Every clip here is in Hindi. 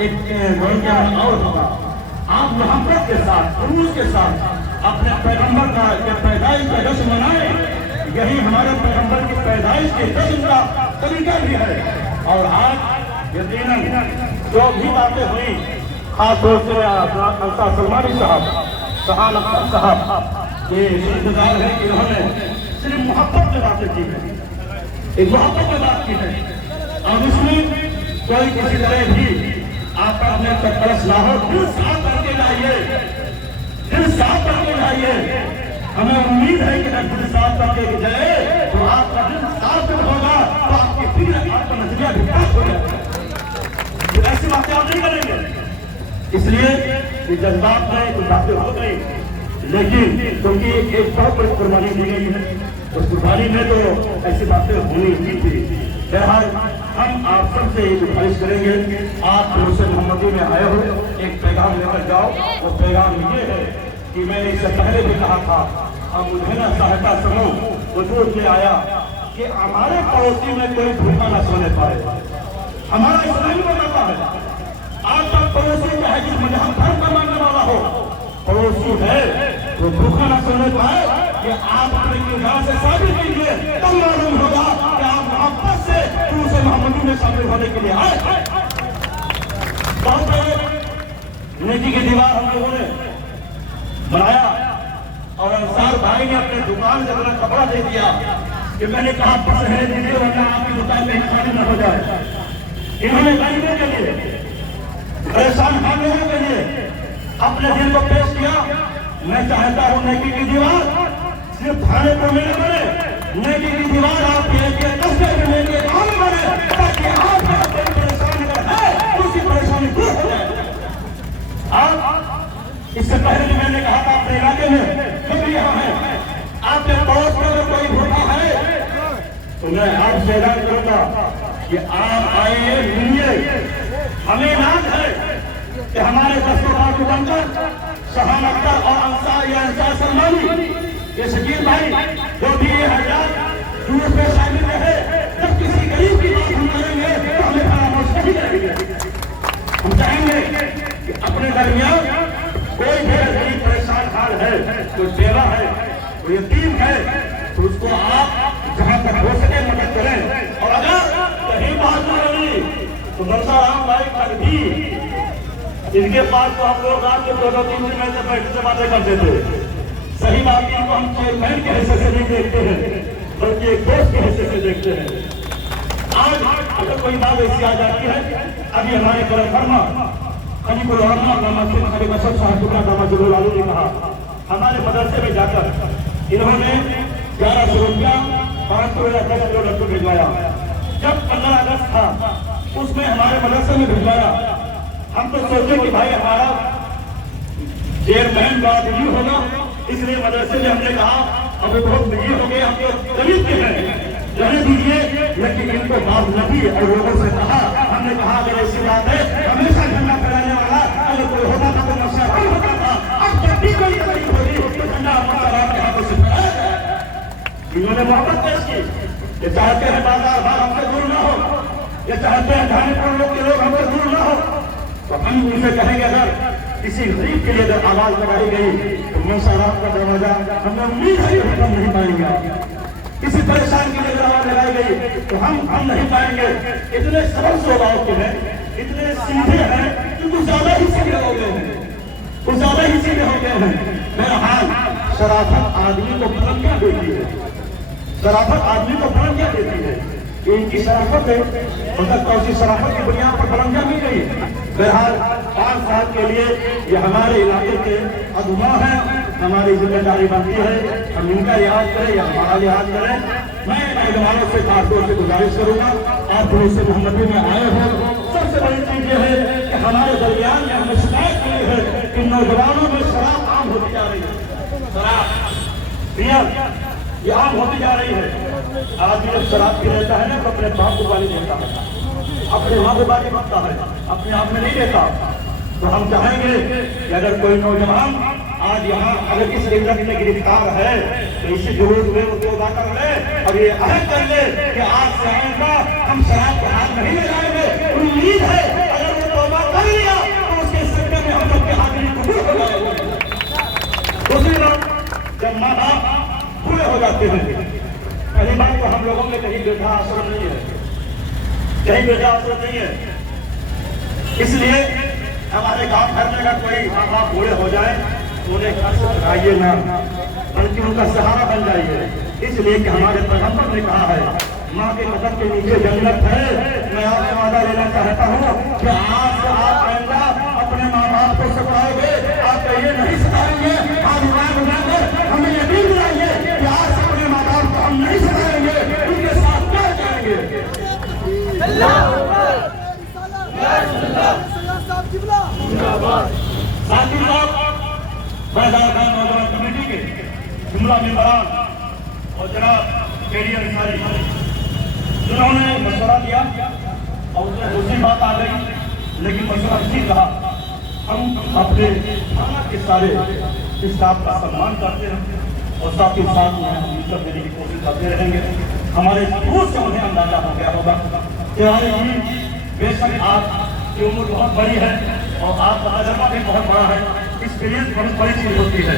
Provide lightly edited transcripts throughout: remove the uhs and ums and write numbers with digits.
एक नौजवान और होगा। आप मोहब्बत के साथ, खुलूस के साथ अपने पैगंबर का पैदाइश का जश्न मनाए। यही हमारे पैगंबर की पैदाइश के जश्न का तरीका भी है। और आज यकीनन जो भी बातें हुई, खासतौर से अंसार सलमानी साहब, सहान अख्तर साहब, ये शुक्रगुजार है कि इन्होंने सिर्फ मोहब्बत में बातें की है, एक मोहब्बत में बात की है। और इसमें कोई किसी तरह भी आपस में तटरस ना हो। दिल साफ करके लाइए, दिल साफ करके लाइए। हमें उम्मीद है कि जब दिल साफ करके जाए तो आपका दिल साफ होगा, तो आपकी फिर आपका नजरिया भी साफ हो जाएगा। ऐसी बातें आप नहीं करेंगे। इसलिए ये जज्बात में कुछ बातें हो गई, लेकिन क्योंकि एक बहुत बड़ी कुर्बानी दी गई है, उस कुर्बानी में तो ऐसी बातें होनी ही थी। बहरहाल हम आप सबसे ये गुजारिश करेंगे, आप मुझसे मोहम्मदी में आए हो, एक पैगाम लेकर जाओ। वो पैगाम ये है कि मैंने इससे पहले भी कहा था, अब मुझे ना सहायता समूह वजूद में आया कि हमारे पड़ोसी में कोई भूखा न सोने पाए। हमारा इस्लाम बताता है आज तक पड़ोसी चाहे जिस मजहब धर्म का मानने वाला हो, पड़ोसी है तो भूखा न सोने पाए। कि आप अपने किरदार से साबित कीजिए, तब मालूम होगा कि आप मोहब्बत से दूसरे मोहम्मदी में शामिल होने के लिए आए। बहुत बड़े नेकी की दीवार हम लोगों ने बनाया और अंसार भाई ने अपने दुकान से अपना कपड़ा दे दिया कि मैंने कहा पढ़ रहे दीजिए, वरना आपकी दुकान में खाली न हो जाए। इन्होंने गरीबों के लिए, परेशान हम लोगों के लिए अपने दिल को पेश किया। मैं चाहता हूं नेकी की दीवार सिर्फ थाने पर में न बने, नेकी की दीवार आप कस्बे में लेके गाँव में बने, ताकि आपका कोई परेशानी अगर है उसकी परेशानी दूर हो जाए। आप इससे पहले भी मैंने कहा था अपने इलाके में जो भी यहाँ है, आपके पड़ोस में अगर कोई भूखा है तो मैं आपसे ऐलान करूंगा कि आप आइए, मिलिए। हमें नाज है कि हमारे दस्तों को बनकर सहान अख्तर और अंसार सलमानी, ये शकील भाई जो भी 1000 जुलूस में शामिल रहे, जब किसी गरीब की बात हम करेंगे तो हमें खामोश नहीं रहेंगे। हम चाहेंगे कि अपने दरमियान कोई भी गरीब परेशान हाल है, कोई बेवा है, कोई यतीम है, तो उसको आप जहां तक हो सके मदद करें। और अगर कहीं बात न रही तो बलसाराम भाई कल भी इनके पास तो हम लोग रात के 2-3 दिन में बैठे से बातें करते थे। सही बात को हम चेयरमैन के हिस्से से नहीं देखते हैं, बल्कि एक दोस्त के हिस्से से देखते हैं। आज अगर कोई बात ऐसी आ जाती है, अभी हमारे करम खलीफुल उलमा खलीफा साहब ने कहा, हमारे मदरसे में जाकर इन्होंने 1100 रुपया 510 किलो लड्डू भिजवाया। जब 15 अगस्त था उसमें हमारे मदरसे में भिजवाया। हम तो सोचे कि भाई हमारा चेयरमैन बात नहीं होगा, इसलिए मदरसे में हमने कहा अब बहुत निजी हो गए, हम तो गरीब के हैं, रहने दीजिए। लेकिन इनको बात नबी और लोगों से कहा, हमने कहा अगर ऐसी बात है हमेशा झंडा फहराने वाला अगर कोई होता था तो नशा नहीं होता था। अब जब भी कोई गरीब होगी तो झंडा हमारे हाथों से फहराया जाए। इन्होंने मोहब्बत पेश की। ये चाहते हैं बाजार भाग हमसे दूर न हो, ये चाहते हैं धानीपुर लोग के लोग हमसे दूर न हो, तो हम उनसे कहेंगे अगर किसी गरीब के लिए अगर आवाज लगाई गई तो मंसारात का दरवाजा हमें उम्मीद है कि हम नहीं पाएंगे। किसी परेशान के लिए अगर आवाज लगाई गई तो हम नहीं पाएंगे। इतने सरल स्वभाव के हैं, इतने सीधे हैं कि कुछ ज्यादा ही सीधे हो गए हैं, कुछ ज्यादा ही सीधे हो गए हैं। बहरहाल शराफत आदमी को फर्क क्या देती है, शराफत आदमी को फर्क क्या देती है, इनकी शराफत है, तो उसी शराफत की बुनियाद पर बुलंदियां मिल गई। बहरहाल 5 साल के लिए ये हमारे इलाके के अगुवा है, हमारी जिम्मेदारी बनती है हम इनका लिहाज करें या हमारा लिहाज करें। मैं नौजवानों से खासतौर से गुजारिश करूंगा, आप से मोहम्मदी में आए हो, सबसे बड़ी चीज ये है कि हमारे दरमियान में हमें शिकायत की है कि नौजवानों में शराब आम होती जा रही है, शराब बियर ये आम होती जा रही है। आदमी जब शराब पी लेता है ना तो अपने बाप को गाली देता है, अपने माँ को गाली बनता है, अपने आप में नहीं देता। तो हम चाहेंगे कि अगर कोई नौजवान आज यहाँ अगर इस इल्लत में गिरफ्तार है तो इसी जुलूस में वो तौबा कर ले और ये अहद कर ले कि आज से आएगा हम शराब को हाथ नहीं लगाएंगे। उम्मीद है अगर वो तौबा कर बूढ़े हो जाते हैं। पहली बात तो हम लोगों में कहीं वृद्धा आश्रम नहीं है, कहीं वृद्धा आश्रम नहीं है। इसलिए हमारे गांव घर में अगर कोई माँ बाप बूढ़े हो जाए तो उन्हें घर से हटाइए ना, बल्कि उनका सहारा बन जाइए। इसलिए कि हमारे पैगंबर ने कहा है, माँ के कदम के नीचे जन्नत है। मैं आपसे वादा लेना चाहता हूँ कि आज से आप आइंदा अपने माँ बाप को सताओगे, आप ये नहीं सताएंगे। आज उठाकर हमें यकीन दिलाइए कि आज से अपने माँ बाप को हम नहीं सताएंगे, उनके साथ क्या जाएंगे। साथी साहब, मैदान नौजवान कमेटी के जुमला मेंबरान और जनाब केडी अधिकारी जिन्होंने मशवरा दिया और उसमें दूसरी बात आ गई, लेकिन मशवरा ठीक रहा। हम अपने थाना के सारे स्टाफ का सम्मान करते हैं और साथ ही साथ में हम इज्जत देने की कोशिश करते रहेंगे। हमारे दूर से उन्हें अंदाजा हो गया होगा कि बेशक आपकी उम्र बहुत बड़ी है और आपका तजर्बा भी बहुत बड़ा है, एक्सपीरियंस बहुत बड़ी चीज होती है।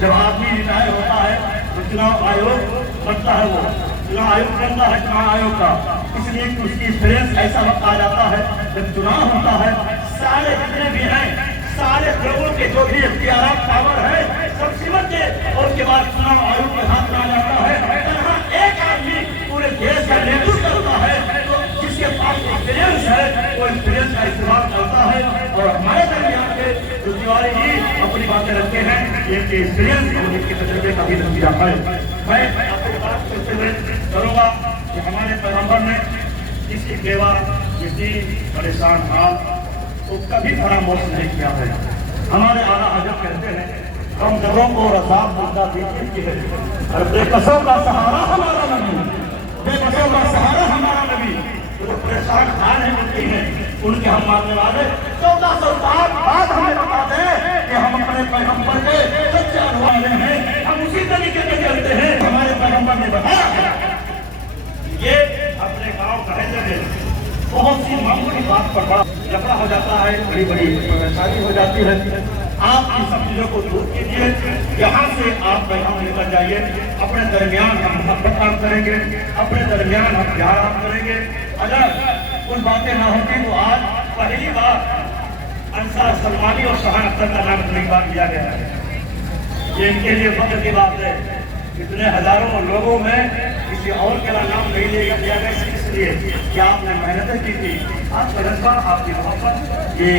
जब आदमी रिटायर होता है तो चुनाव आयोग बनता है, वो चुनाव आयोग बनता है चुनाव आयोग का, इसलिए उसकी एक्सपीरियंस ऐसा वक्त आ जाता है जब चुनाव होता है, सारे जितने भी हैं सारे लोगों के जो भी इख्तियार पावर है सब सिमट के और उसके बाद चुनाव आयोग के हाथ में आ जाता है। यहाँ एक आदमी पूरे देश का नेतृत्व करता है तो जिसके पास एक्सपीरियंस है वो एक्सपीरियंस का इस्तेमाल करता है। और हमारे दरमियान के जो तिवारी जी अपनी बातें रखते हैं, ये एक्सपीरियंस और इनके तजर्बे का भी नतीजा है। मैं अपनी बात करते हुए करूँगा कि हमारे पैगंबर ने किसी बेवा किसी परेशान हाल तो कभी परामर्श नहीं किया है। हमारे आला हजरत कहते हैं, हम जगहों को रसाब मुद्दा दीजिए है और बेकसों का सहारा हमारा नबी, बेकसों का सहारा हमारा नबी। जो परेशान हाल है उनकी है, उनके हम मानने वाले 1400 साल बाद हमें बता दें कि हम अपने पैगंबर के सच्चे अनुयायी हैं, हम उसी तरीके से चलते हैं हमारे पैगंबर ने बताया। ये अपने गाँव कहे बहुत सी मामूली बात पर बड़ा झगड़ा हो जाता है, बड़ी बड़ी परेशानी हो जाती है। आप इन सब चीजों को दूर कीजिए, यहाँ से आप पैगाम लेकर जाइए। अपने दरमियान हम मोहब्बत काम करेंगे, अपने दरमियान हम प्यार आप करेंगे। अगर कुछ बातें ना होती तो आज पहली बार अंसार सलमानी और शहान अख्तर का नाम पहली बार लिया गया है। ये इनके लिए फख्र की बात है, इतने हजारों लोगों में किसी और का नाम नहीं लिया गया, इसलिए कि आपने मेहनत की थी, आपका जज्बा आपकी मोहब्बत ये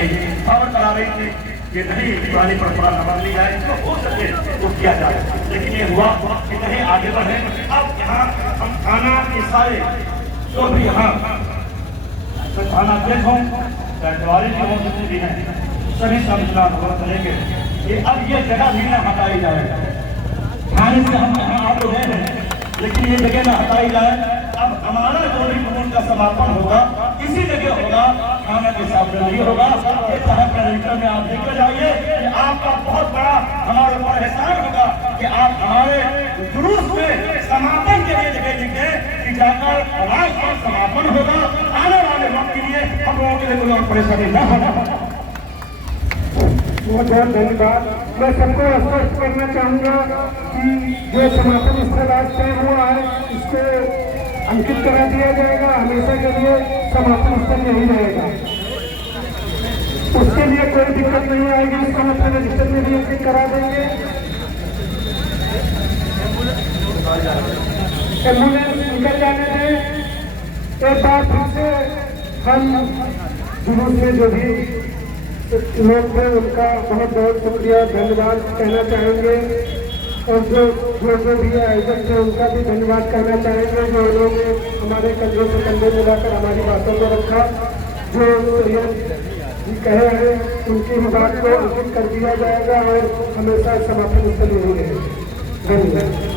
खबर करा रही थी कि नहीं पुरानी परंपरा न बदली जाए, तो हो सके तो किया जाए। लेकिन ये हुआ कि कहीं आगे बढ़े। अब यहाँ हम थाना के सारे जो भी यहाँ थाना अध्यक्ष हों चाहे तिवारी जी हों जितने भी हैं सभी समझना करेंगे कि अब ये जगह भी न हटाई जाए। थाने से हम यहाँ आ तो गए हैं लेकिन ये जगह न हटाई जाए। अब हमारा जो भी कानून का समापन होगा इसी जगह होगा, थाना के सामने नहीं होगा। ये साहब रजिस्टर में आप लेकर जाइए कि आपका बहुत बड़ा हमारे ऊपर एहसान होगा कि आप हमारे जुलूस में समापन के लिए जगह लिखे कि जाकर राज का समापन होगा। आने वाले वक्त के लिए हम लोगों के लिए कोई और परेशानी न होगा। बहुत बहुत धन्यवाद। मैं सबको स्पष्ट करना चाहूँगा कि जो समापन स्थल आज तय हुआ है इसको अंकित करा दिया जाएगा, हमेशा के लिए समापन स्थल यही रहेगा। उसके लिए कोई दिक्कत नहीं आएगी, इसको हम अपने रजिस्टर में भी अंकित करा देंगे। एम्बुलेंस निकल जाने दें। एक बार फिर से हम जुलूस में जो भी लोग थे उनका बहुत बहुत शुक्रिया धन्यवाद कहना चाहेंगे और जो भी आयोजक थे उनका भी धन्यवाद कहना चाहेंगे जो उन्होंने हमारे कंधे से कंधे मिलाकर हमारी बातों को रखा। जो जी कहे हैं उनकी ही बात को अंकित कर दिया जाएगा और हमेशा समापन स्थल यही रहेगा। धन्यवाद।